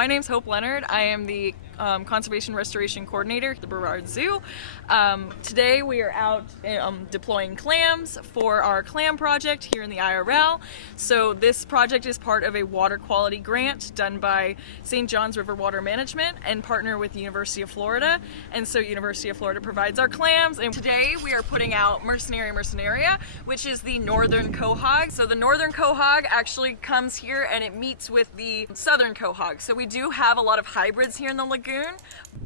My name's Hope Leonard. I am the Conservation Restoration Coordinator at the Brevard Zoo. Today we are out deploying clams for our clam project here in the IRL. So this project is part of a water quality grant done by St. John's River Water Management and partner with the University of Florida. And so University of Florida provides our clams. And today we are putting out Mercenaria, which is the northern quahog. So the northern quahog actually comes here and it meets with the southern quahog. So we do have a lot of hybrids here in the lagoon.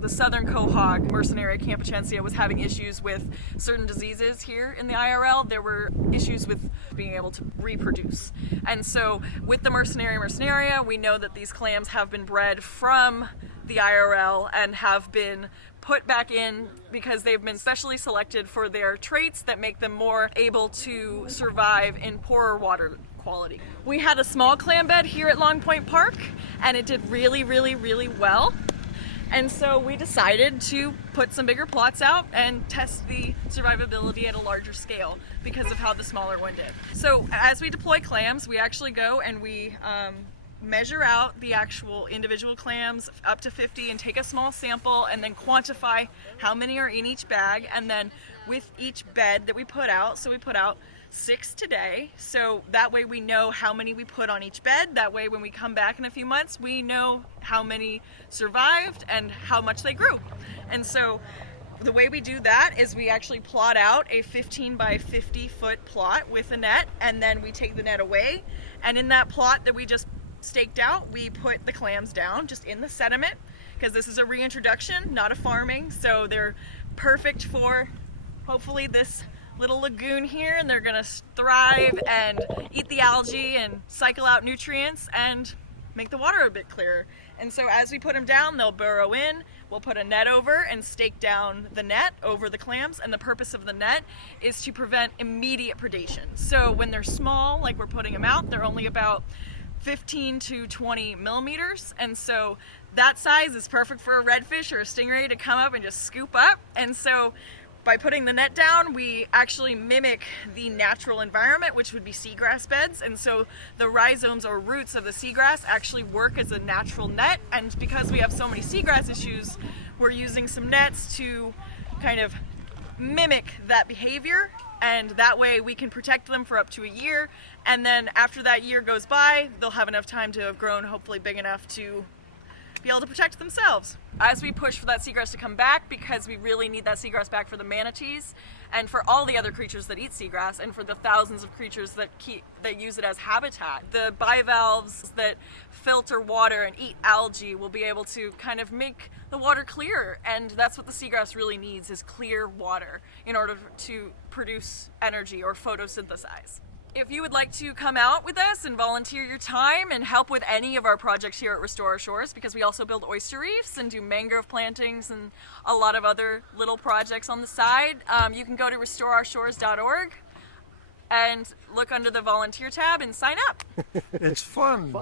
The southern quahog, Mercenaria campachensia, was having issues with certain diseases here in the IRL. There were issues with being able to reproduce. And so with the Mercenaria, we know that these clams have been bred from the IRL and have been put back in because they've been specially selected for their traits that make them more able to survive in poorer water quality. We had a small clam bed here at Long Point Park and it did really well. And so we decided to put some bigger plots out and test the survivability at a larger scale because of how the smaller one did. So as we deploy clams, we actually go and we measure out the actual individual clams up to 50 and take a small sample and then quantify how many are in each bag. And then with each bed that we put out, so we put out 6 today, so that way we know how many we put on each bed. That way when we come back in a few months, we know how many survived and how much they grew. And so the way we do that is we actually plot out a 15 by 50 foot plot with a net, and then we take the net away, and in that plot that we just staked out, we put the clams down just in the sediment, because this is a reintroduction, not a farming, so they're perfect for hopefully this little lagoon here, and they're gonna thrive and eat the algae and cycle out nutrients and make the water a bit clearer. And so as we put them down, they'll burrow in, we'll put a net over and stake down the net over the clams, and the purpose of the net is to prevent immediate predation. So when they're small, like we're putting them out, they're only about 15 to 20 millimeters, and so that size is perfect for a redfish or a stingray to come up and just scoop up. And so by putting the net down, we actually mimic the natural environment, which would be seagrass beds. And so the rhizomes or roots of the seagrass actually work as a natural net. And because we have so many seagrass issues, we're using some nets to kind of mimic that behavior. And that way we can protect them for up to a year. And then after that year goes by, they'll have enough time to have grown, hopefully big enough to be able to protect themselves. As we push for that seagrass to come back, because we really need that seagrass back for the manatees and for all the other creatures that eat seagrass and for the thousands of creatures that use it as habitat. The bivalves that filter water and eat algae will be able to kind of make the water clearer, and that's what the seagrass really needs, is clear water in order to produce energy or photosynthesize. If you would like to come out with us and volunteer your time and help with any of our projects here at Restore Our Shores, because we also build oyster reefs and do mangrove plantings and a lot of other little projects on the side, you can go to restoreourshores.org and look under the volunteer tab and sign up. It's fun.